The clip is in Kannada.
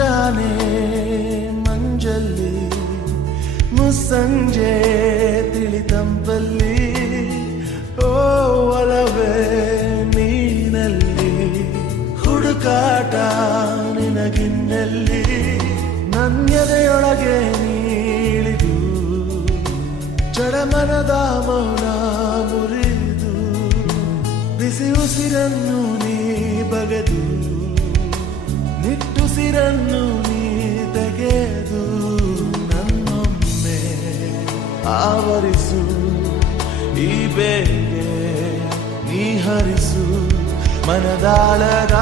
ಮುಂಜಾನೆ ಮಂಜಲ್ಲಿ ಮುಸ್ಸಂಜೆ ತಿಳಿತಂಪಲ್ಲಿ ಓ ಒಲವೇ ನೀನಲ್ಲಿ ಹುಡುಕಾಟ ನಿನಗಿನ್ನಲ್ಲಿ ನನ್ಯದೆಯೊಳಗೆ ನೀಳಿದು ಚಡಮನದ ಮೌನ ಮುರಿದು ಬಿಸಿ ಉಸಿರನ್ನು ನೀ ಬಗೆದು ನಿಟ್ಟುಸಿರನ್ನು ನೀ ತೆಗೆದು ನನ್ನೊಮ್ಮೆ ಆವರಿಸು ಈ ಬೇಗೆ ನೀ ಹರಿಸು ಮನದಾಳದ